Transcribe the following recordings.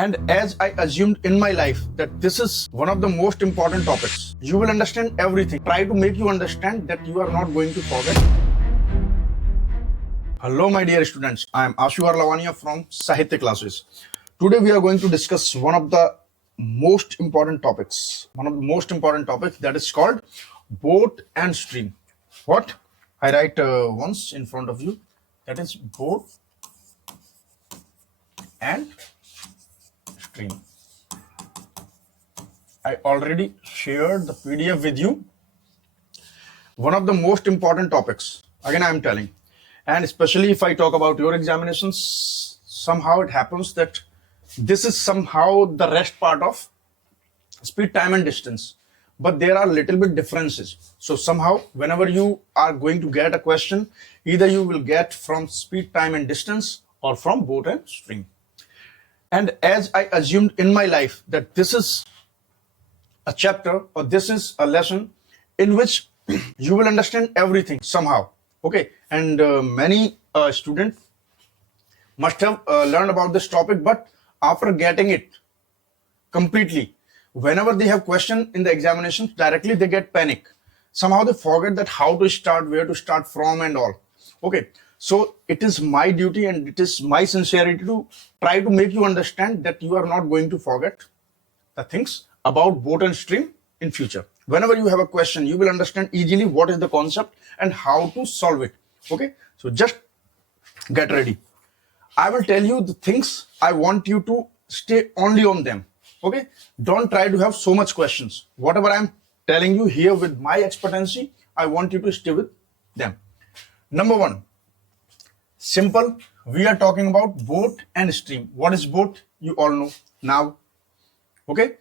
And as I assumed in my life that this is one of the most important topics, you will understand everything. Try to make you understand that you are not going to forget. Hello, my dear students. I am Ashu Lavania from Sahitya classes. Today we are going to discuss one of the most important topics. One of the most important topics that is called boat and stream. What? I write once in front of you. That is boat and stream. I already shared the PDF with you. One of the most important topics, again I am telling, and especially if I talk about your examinations, somehow it happens that this is somehow the rest part of speed, time and distance, but there are little bit differences. So somehow whenever you are going to get a question, either you will get from speed, time and distance or from boat and stream. And as I assumed in my life that this is a chapter or this is a lesson in which you will understand everything somehow. Okay, and many students must have learned about this topic, but after getting it completely, whenever they have question in the examinations, directly they get panic. Somehow they forget that how to start, where to start from and all. Okay, so it is my duty and it is my sincerity to try to make you understand that you are not going to forget the things about boat and stream in future. Whenever you have a question, you will understand easily what is the concept and how to solve it. Okay, so just get ready. I will tell you the things. I want you to stay only on them. Okay, don't try to have so much questions. Whatever I'm telling you here with my expertise, I want you to stay with them. Number one, simple. We are talking about boat and stream. What is boat? You all know now. Okay,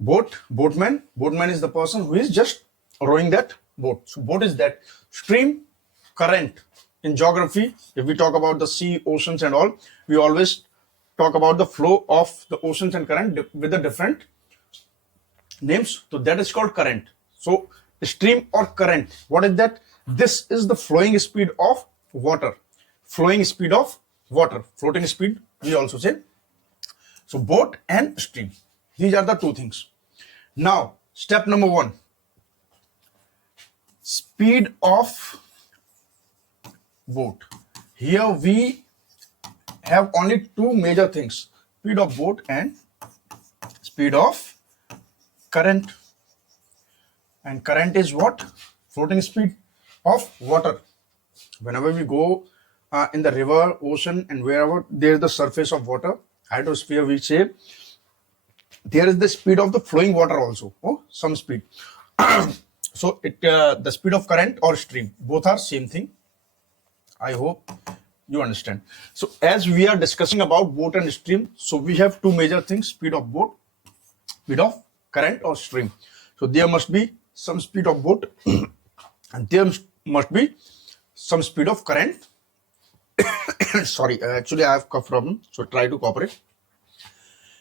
boatman is the person who is just rowing that boat. So boat is that. Stream, current. In geography, if we talk about the sea, oceans and all, we always talk about the flow of the oceans and current with the different names. So that is called current. So stream or current, what is that? This is the flowing speed of water. Flowing speed of water. Floating speed, we also say. So boat and stream. These are the two things. Now, step number one. Speed of boat. Here we have only two major things. Speed of boat and speed of current. And current is what? Floating speed of water. Whenever we go in the river, ocean and wherever there is the surface of water, hydrosphere, we say, there is the speed of the flowing water also. Oh, some speed. So it the speed of current or stream, both are same thing. I hope you understand. So as we are discussing about boat and stream, so we have two major things: speed of boat, speed of current or stream. So there must be some speed of boat and there must be some speed of current. Sorry, actually I have cough problem, so try to cooperate.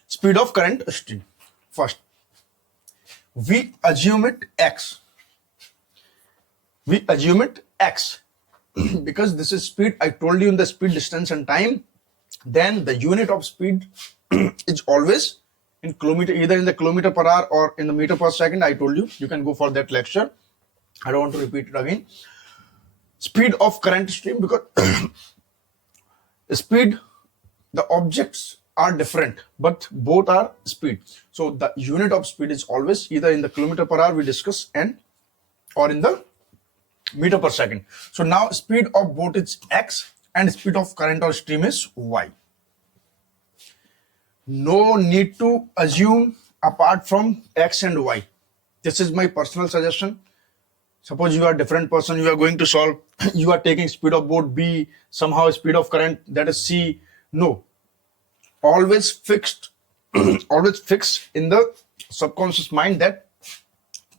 Speed of current stream. First, we assume it x. We assume it x because this is speed. I told you in the speed, distance and time. Then the unit of speed is always in kilometer, either in the kilometer per hour or in the meter per second. I told you, you can go for that lecture. I don't want to repeat it again. Speed of current stream, because speed, the objects are different, but both are speed. So the unit of speed is always either in the kilometer per hour we discuss and or in the meter per second. So now speed of boat is x and speed of current or stream is y. No need to assume apart from x and y. This is my personal suggestion. Suppose you are a different person, you are going to solve, you are taking speed of boat B, somehow speed of current that is C. No, always fixed, always fixed in the subconscious mind that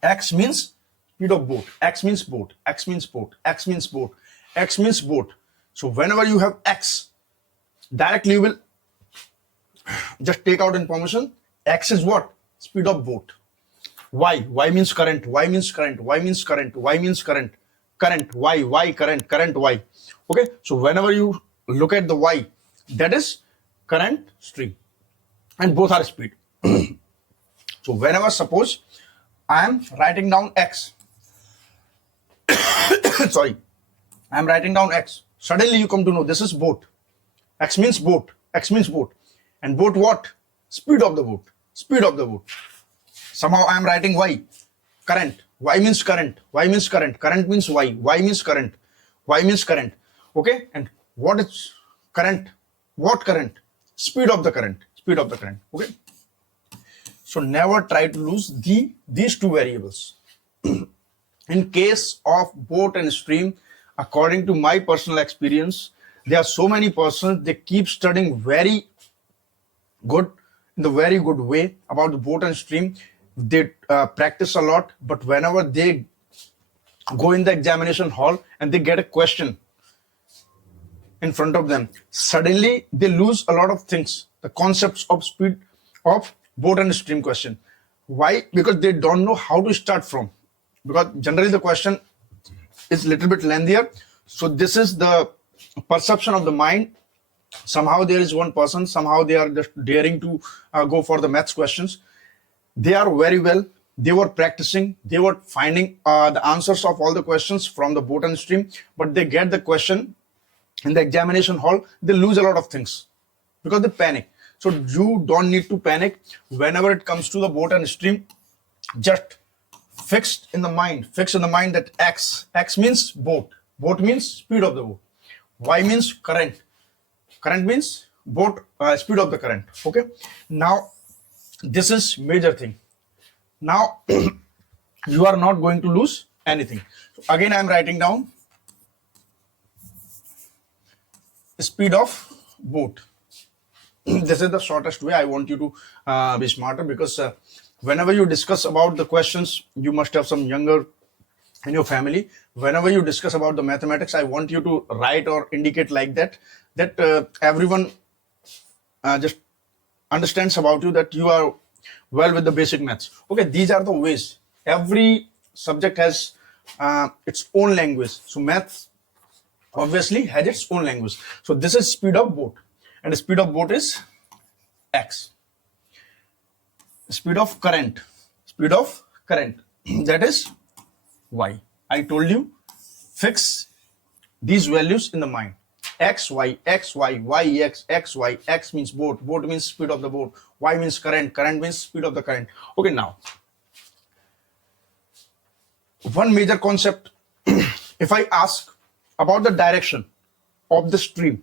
x means speed of boat, x means boat, x means boat, x means boat, x means boat. So whenever you have x, directly you will just take out information. X is what? Speed of boat. Y means current, y means current, y means current, y means current, current, y, current, y. Okay, so whenever you look at the y, that is current stream. and both are speed. So whenever suppose I am writing down x, sorry, I am writing down x. Suddenly you come to know this is boat. X means boat. X means boat. And boat what? Speed of the boat. Speed of the boat. Somehow I am writing y. Current. Y means current. Y means current. Current means y. Y means current. Y means current. Okay. And what is current? What current? Speed of the current. Speed of the current. Okay. So never try to lose these two variables. In case of boat and stream, according to my personal experience, there are so many persons, they keep studying very good, in the very good way about the boat and stream. They practice a lot, but whenever they go in the examination hall and they get a question in front of them, suddenly they lose a lot of things, the concepts of speed of boat and stream question. Why? Because they don't know how to start from. Because generally the question is a little bit lengthier. So this is the perception of the mind. Somehow there is one person, somehow they are just daring to go for the maths questions. They are very well, they were practicing, they were finding the answers of all the questions from the boat and stream, but they get the question in the examination hall, they lose a lot of things because they panic. So you don't need to panic whenever it comes to the boat and stream. Just fix in the mind that x means boat, boat means speed of the boat, y means current, current means boat, speed of the current. Okay, now this is major thing. Now you are not going to lose anything. So again I am writing down speed of boat. This is the shortest way. I want you to be smarter, because whenever you discuss about the questions, you must have some younger in your family. Whenever you discuss about the mathematics, I want you to write or indicate like that everyone just understands about you, that you are well with the basic maths. Okay, these are the ways. Every subject has its own language. So maths obviously has its own language. So this is speed of boat, and the speed of boat is x. Speed of current, that is y. I told you, fix these values in the mind. X, y, y, x, y. X means boat, boat means speed of the boat. Y means current, current means speed of the current. Okay, now, one major concept, if I ask about the direction of the stream,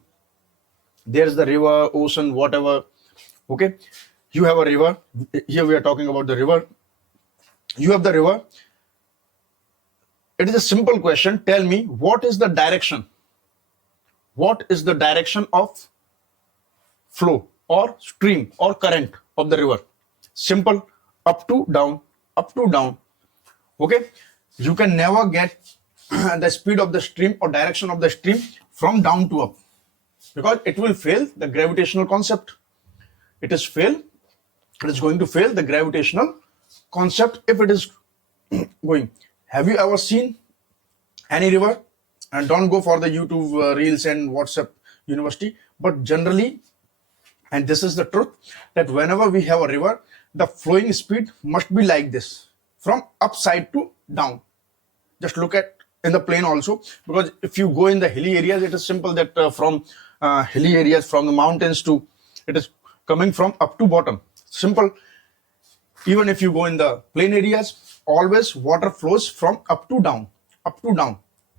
there's the river, ocean, whatever. Okay, you have a river. Here we are talking about the river. You have the river. It is a simple question. Tell me, what is the direction? What is the direction of flow or stream or current of the river? Simple, up to down, up to down. Okay, you can never get the speed of the stream or direction of the stream from down to up, because it will fail the gravitational concept. It is going to fail the gravitational concept if it is going. Have you ever seen any river? And don't go for the YouTube reels and WhatsApp university, but generally, and this is the truth, that whenever we have a river, the flowing speed must be like this, from upside to down. Just look at in the plain also, because if you go in the hilly areas, it is simple that from hilly areas, from the mountains to, it is coming from up to bottom. Simple. Even if you go in the plain areas, always water flows from up to down,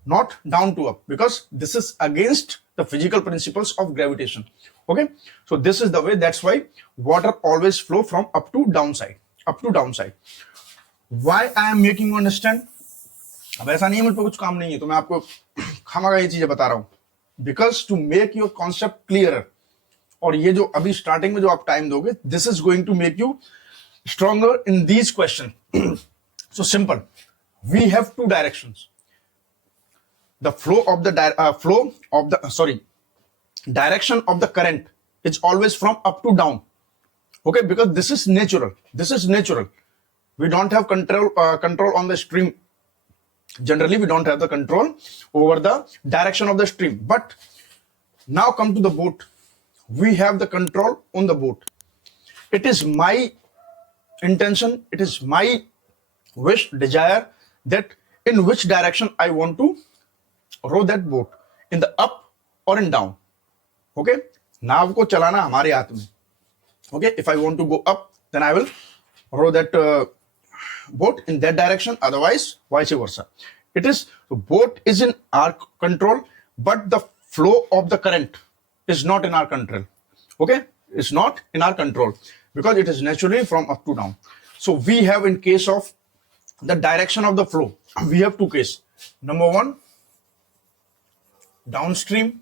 not down to up, because this is against the physical principles of gravitation. Okay, so this is the way. That's why water always flow from up to downside, Why I am making you understand? अब ऐसा नहीं है, मुझ पे कुछ काम नहीं है तो मैं आपको खामखा ये चीजें बता रहा हूं, because to make your concept clearer. और ये जो अभी स्टार्टिंग में जो आप टाइम दोगे, this is going to make you stronger in these question. So simple, we have two directions. The direction of the current is always from up to down. Okay, because this is natural. We don't have control on the stream. Generally, we don't have the control over the direction of the stream. But now come to the boat. We have the control on the boat. It is my intention, it is my wish, desire that in which direction I want to row that boat, in the up or in down. Okay, नाव को चलाना हमारे हाथ में. Okay, if I want to go up, then I will row that boat in that direction, otherwise vice versa. It is, the boat is in our control, but the flow of the current is not in our control. Okay, it's not in our control because it is naturally from up to down. So we have, in case of the direction of the flow, we have two cases. Number one, downstream.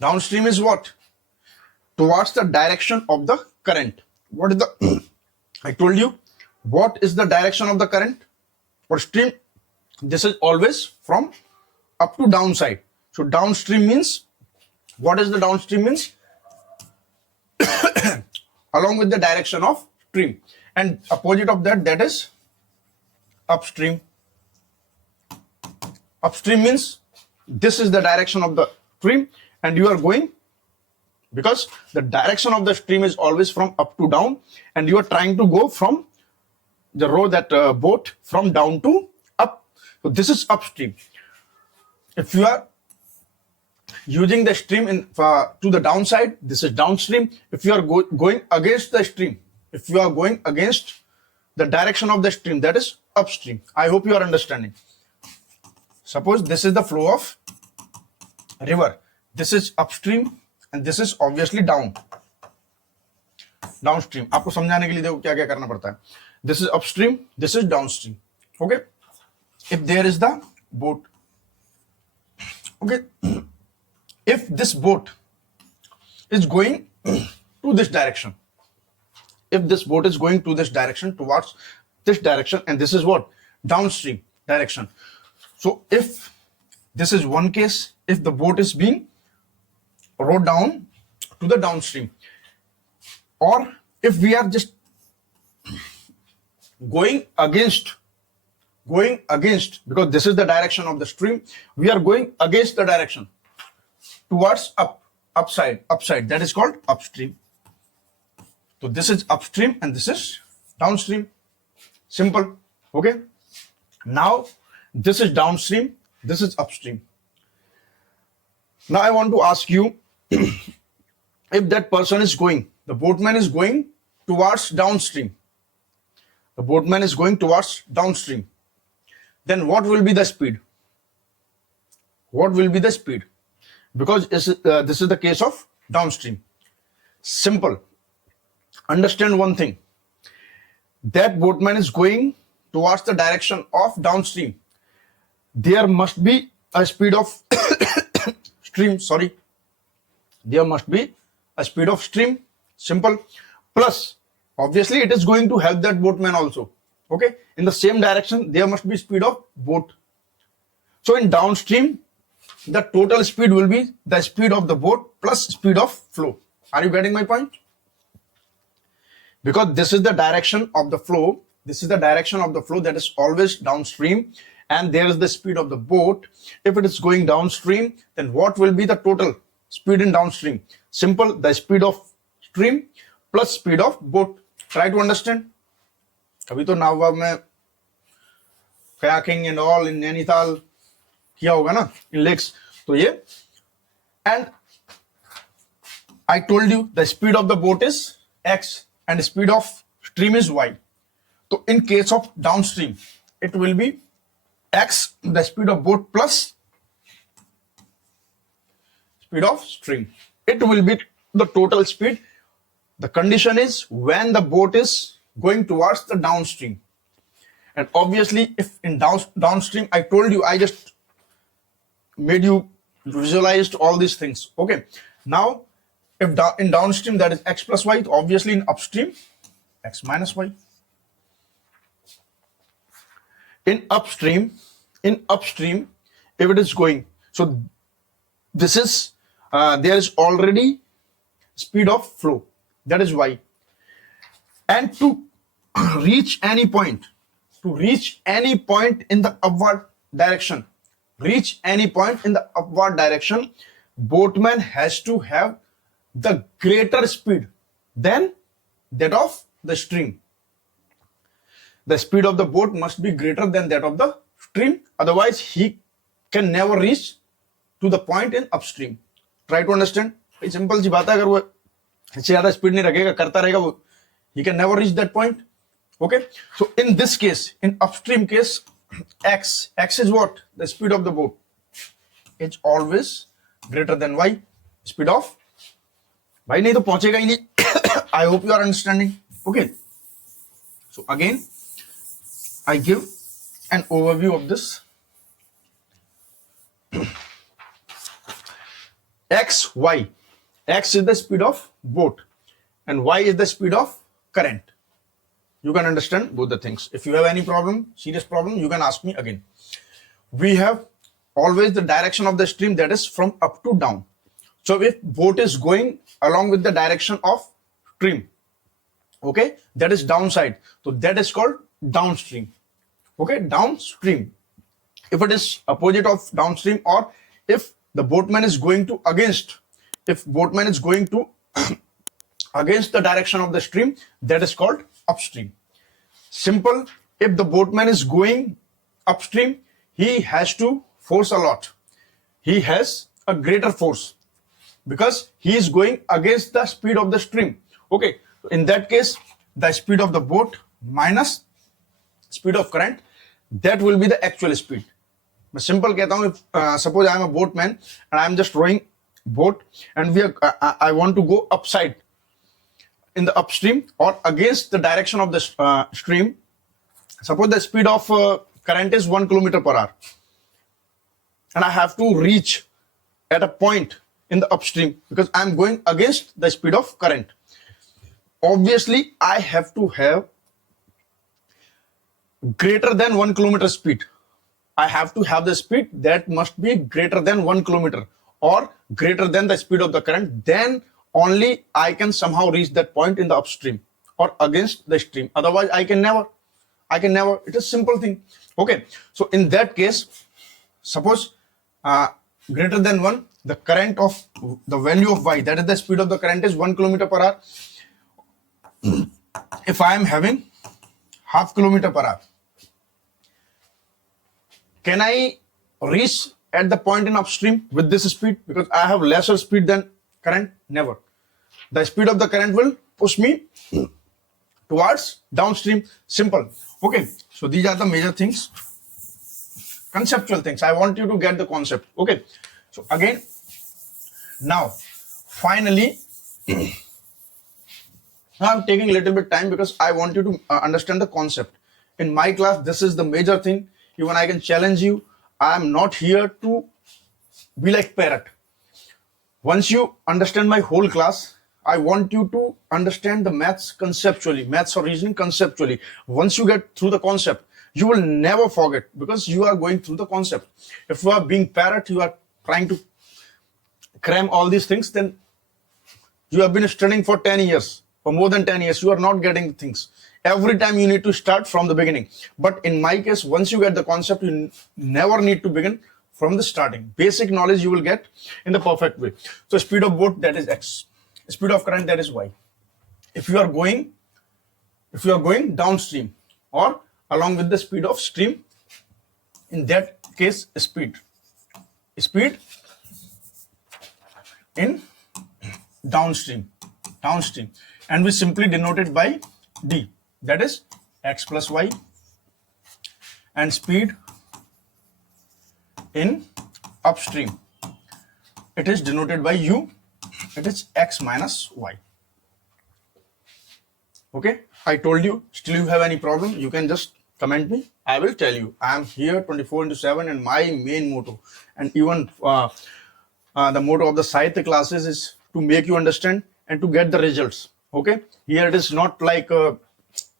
Downstream is what? Towards the direction of the current. What is the I told you what is the direction of the current for stream. This is always from up to downside. So downstream means, what is the downstream means? Along with the direction of stream, and opposite of that, that is upstream. Upstream means this is the direction of the stream and you are going, because the direction of the stream is always from up to down, and you are trying to go from the row that boat from down to up. So this is upstream. If you are using the stream in to the downside, this is downstream. If you are going against the stream, if you are going against the direction of the stream, that is upstream. I hope you are understanding. Suppose this is the flow of river. This is upstream and this is obviously downstream. आपको समझाने के लिए देखो क्या क्या करना पड़ता है. This is upstream, this is downstream. Okay. If there is the boat, okay, if this boat is going to this direction, if this boat is going to this direction, towards this direction, and this is what? Downstream direction. So if this is one case, if the boat is being rowed down to the downstream, or if we are just going against, because this is the direction of the stream, we are going against the direction towards upside, that is called upstream. So this is upstream and this is downstream. Simple. Okay. Now this is downstream, this is upstream. Now I want to ask you, if that person is going, the boatman is going towards downstream, the boatman is going towards downstream, then what will be the speed? What will be the speed? Because this is the case of downstream. Simple. Understand one thing. That boatman is going towards the direction of downstream. There must be a speed of stream. Sorry. There must be a speed of stream. Simple. Plus, obviously, it is going to help that boatman also. Okay. In the same direction, there must be speed of boat. So in downstream, the total speed will be the speed of the boat plus speed of flow. Are you getting my point? Because this is the direction of the flow. This is the direction of the flow that is always downstream, and there is the speed of the boat. If it is going downstream, then what will be the total speed in downstream? Simple, the speed of stream plus speed of boat. Try to understand. अभी तो नाव में kayaking and all in Nainital किया होगा ना, in lakes. तो ये, and I told you the speed of the boat is x and the speed of stream is y. So in case of downstream, it will be x, the speed of boat, plus speed of stream. It will be the total speed. The condition is when the boat is going towards the downstream. And obviously, if in downstream, I told you, I just made you visualized all these things. Okay. Now, if in downstream that is x plus y, obviously in upstream, x minus y. In upstream, if it is going, so this is, there is already speed of flow, that is y. And to reach any point in the upward direction, boatman has to have the greater speed than that of the stream. The speed of the boat must be greater than that of the stream, otherwise he can never reach to the point in upstream. Try to understand. Simple सी बात है, अगर वो इससे ज्यादा speed नहीं रखेगा, करता रहेगा वो, he can never reach that point. Okay, so in this case, in upstream case, x is what? The speed of the boat. It's always greater than y, speed of. भाई नहीं तो पहुंचेगा ही नहीं. I hope you are understanding. Okay, so again I give an overview of this. y. X is the speed of boat and y is the speed of current. You can understand both the things. If you have any problem, serious problem, you can ask me again. We have always the direction of the stream, that is from up to down. So if boat is going along with the direction of stream, okay, that is downside. So that is called downstream. Okay, downstream. If it is opposite of downstream, or if the boatman is going to against against the direction of the stream, that is called upstream. Simple. If the boatman is going upstream, he has to force a lot. He has a greater force because he is going against the speed of the stream. Okay, in that case, the speed of the boat minus speed of current, that will be the actual speed. मैं simple कहता हूँ, suppose I am a boatman and I am just rowing boat and I want to go upside in the upstream or against the direction of the stream. Suppose the speed of current is 1 kilometer per hour and I have to reach at a point in the upstream because I am going against the speed of current. Obviously, I have to have greater than 1 kilometer speed. I have to have the speed that must be greater than 1 kilometer or greater than the speed of the current. Then only I can somehow reach that point in the upstream or against the stream. Otherwise, I can never. It is simple thing. Okay. So in that case, suppose greater than 1, the current of the value of y, that is the speed of the current, is 1 kilometer per hour. If I am having half kilometer per hour, can I reach at the point in upstream with this speed? Because I have lesser speed than current? Never. The speed of the current will push me towards downstream. Simple. Okay. So these are the major things, conceptual things. I want you to get the concept. Okay. So again, now, finally, I'm taking a little bit time because I want you to understand the concept. In my class, this is the major thing. Even I can challenge you. I am not here to be like parrot. Once you understand my whole class, I want you to understand the maths conceptually, maths or reasoning conceptually. Once you get through the concept, you will never forget because you are going through the concept. If you are being parrot, you are trying to cram all these things, then you have been studying for 10 years, for more than 10 years, you are not getting things. Every time you need to start from the beginning. But in my case, once you get the concept, you never need to begin from the starting. Basic knowledge you will get in the perfect way. So speed of boat, that is x. Speed of current, that is y. If you are going downstream or along with the speed of stream, in that case, speed in downstream, and we simply denote it by d, that is x plus y, and speed in upstream, it is denoted by u, it is x minus y. Okay, I told you. Still you have any problem, you can just comment me. I will tell you. I am here 24/7, and my main motto, and even the motto of the Sahitya classes, is to make you understand and to get the results. Okay, here it is not like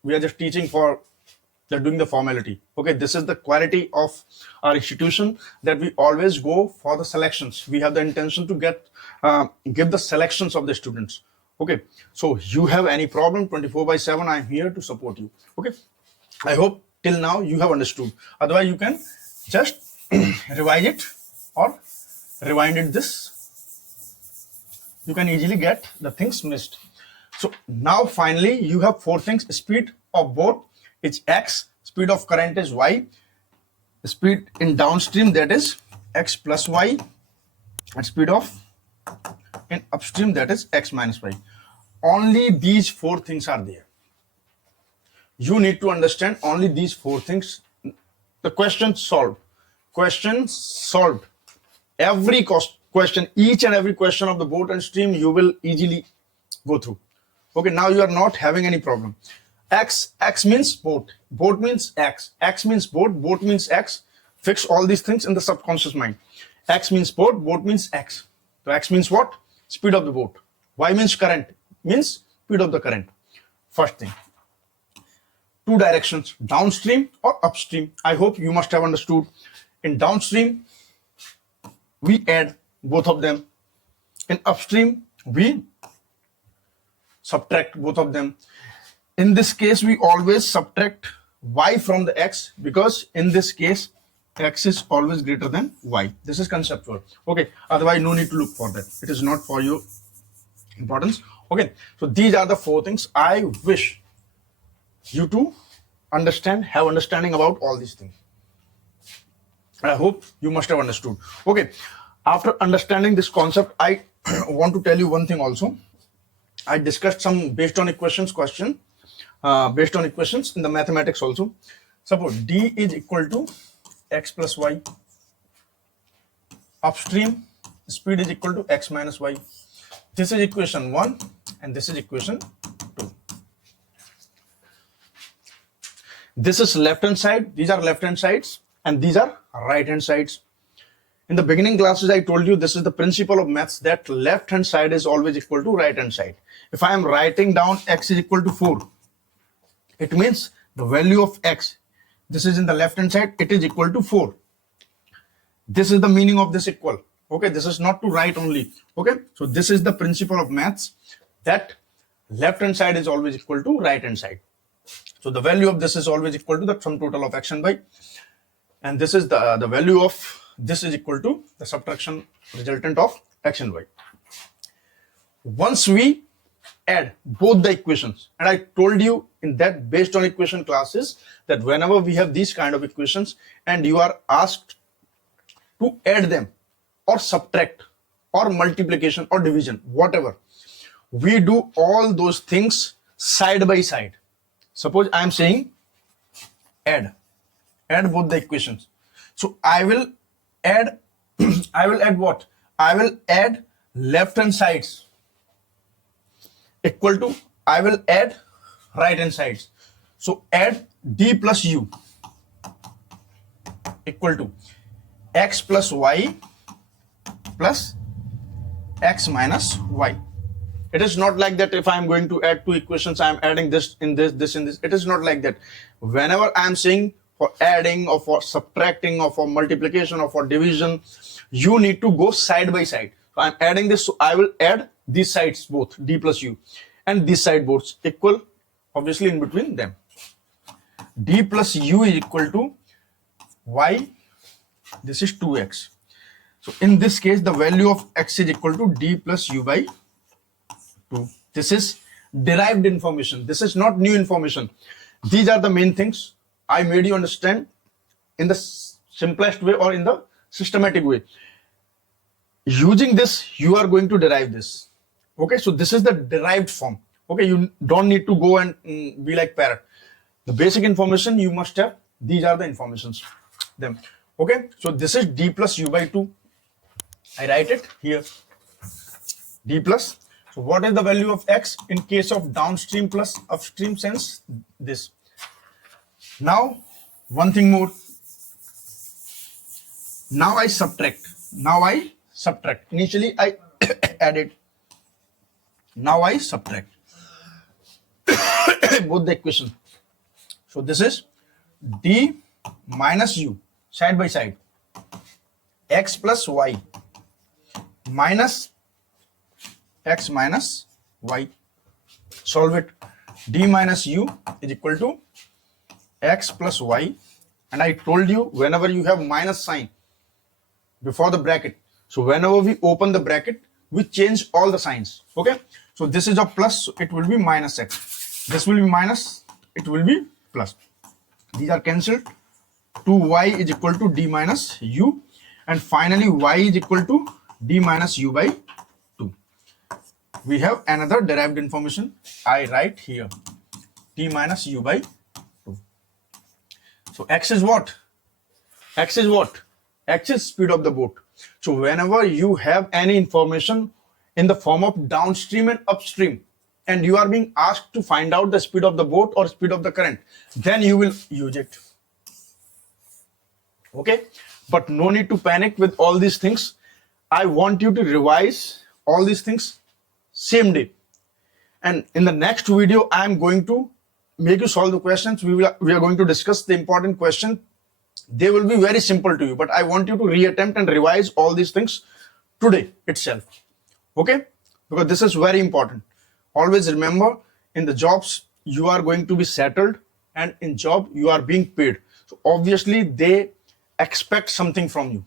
we are just teaching for doing the formality. Okay, this is the quality of our institution, that we always go for the selections. We have the intention to give the selections of the students. Okay, so you have any problem, 24/7, I am here to support you. Okay, I hope till now you have understood. Otherwise, you can just revise it or rewind it this you can easily get the things missed. So now finally you have four things. Speed of boat is x, speed of current is y, speed in downstream, that is x plus y, and speed of in upstream, that is x minus y. Only these four things are there. You need to understand only these four things. The question solved. Question solved. Every question, each and every question of the boat and stream, you will easily go through. Okay, now you are not having any problem. X means boat. Boat means X. X means boat. Boat means X. Fix all these things in the subconscious mind. X means boat. Boat means X. So X means what? Speed of the boat. Y means current. Means speed of the current. First thing. Two directions, downstream or upstream. I hope you must have understood. In downstream, we add both of them. In upstream, we subtract both of them. In this case, we always subtract y from the x, because in this case, x is always greater than y. This is conceptual. Okay, otherwise no need to look for that. It is not for your importance. Okay, so these are the four things. I wish you to have understanding about all these things. I hope you must have understood. Okay, after understanding this concept, I want to tell you one thing also. I discussed some based on equations in the mathematics also. Suppose d is equal to x plus y, upstream speed is equal to x minus y. This is equation 1 and this is equation 2. This is left hand side, these are left hand sides, and these are right hand sides. In the beginning classes, I told you this is the principle of maths, that left hand side is always equal to right hand side. If I am writing down x is equal to 4, it means the value of x, this is in the left hand side, it is equal to 4. This is the meaning of this equal. Okay, this is not to write only. Okay, so this is the principle of maths, that left hand side is always equal to right hand side. So the value of this is always equal to the sum total of x and y, and this is the value of this is equal to the subtraction resultant of x and y. Once we add both the equations, and I told you in that based on equation classes that whenever we have these kind of equations and you are asked to add them or subtract or multiplication or division, whatever, we do all those things side by side. Suppose I am saying add both the equations. So I will add what? I will add left hand sides equal to, I will add right hand sides. So add d plus u equal to x plus y plus x minus y. It is not like that if I am going to add two equations, I am adding this in this, this in this. It is not like that. Whenever I am saying for adding or for subtracting or for multiplication or for division, you need to go side by side. So I am adding this, so I will add these sides both, d plus u, and this side both equal, obviously in between them. D plus u is equal to y, this is 2x. So in this case, the value of x is equal to d plus u by 2. This is derived information. This is not new information. These are the main things I made you understand in the simplest way or in the systematic way. Using this, you are going to derive this. Okay, so this is the derived form. Okay, you don't need to go and be like parrot. The basic information you must have. These are the informations. Them. Okay, so this is d plus u by 2. I write it here. D plus. So what is the value of x in case of downstream plus upstream sense? This. Now, one thing more. Now I subtract. Initially I added. Now I subtract both the equation. So this is d minus u side by side, x plus y minus x minus y. Solve it. D minus u is equal to x plus y, and I told you whenever you have minus sign before the bracket, so whenever we open the bracket, we change all the signs. Okay, so this is a plus, so it will be minus x. This will be minus, it will be plus. These are cancelled. 2y is equal to d minus u, and finally y is equal to d minus u by 2. We have another derived information. I write here d minus u by 2. So x is what? X is what? X is speed of the boat. So whenever you have any information in the form of downstream and upstream, and you are being asked to find out the speed of the boat or speed of the current, then you will use it. Okay, but no need to panic with all these things. I want you to revise all these things same day, and in the next video I am going to make you solve the questions. We are going to discuss the important question. They will be very simple to you, but I want you to reattempt and revise all these things today itself. Okay, because this is very important. Always remember, in the jobs you are going to be settled, and in job you are being paid. So obviously they expect something from you.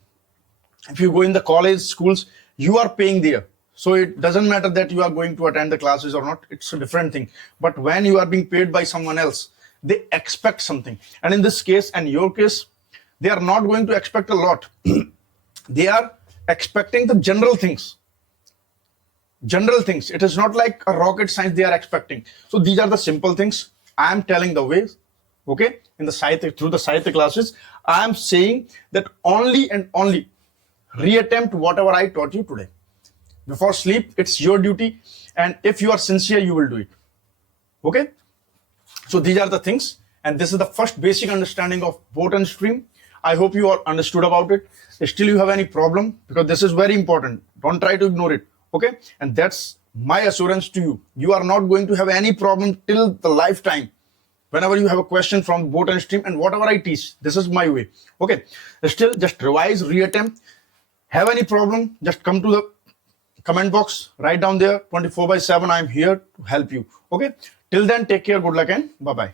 If you go in the college, schools, you are paying there. So it doesn't matter that you are going to attend the classes or not. It's a different thing. But when you are being paid by someone else, they expect something. And in this case, and your case, they are not going to expect a lot. They are expecting the general things. General things. It is not like a rocket science they are expecting. So these are the simple things. I am telling the ways. Okay, in the Sahitya, through the Sahitya classes, I am saying that only and only reattempt whatever I taught you today. Before sleep, it's your duty, and if you are sincere, you will do it. Okay, so these are the things, and this is the first basic understanding of boat and stream. I hope you all understood about it. If still you have any problem, because this is very important, don't try to ignore it. Okay, and that's my assurance to you. You are not going to have any problem till the lifetime. Whenever you have a question from boat and stream, and whatever I teach, this is my way. Okay, still just revise, reattempt. Have any problem, just come to the comment box, write down there. 24/7 I am here to help you. Okay, till then, take care, good luck, and bye bye.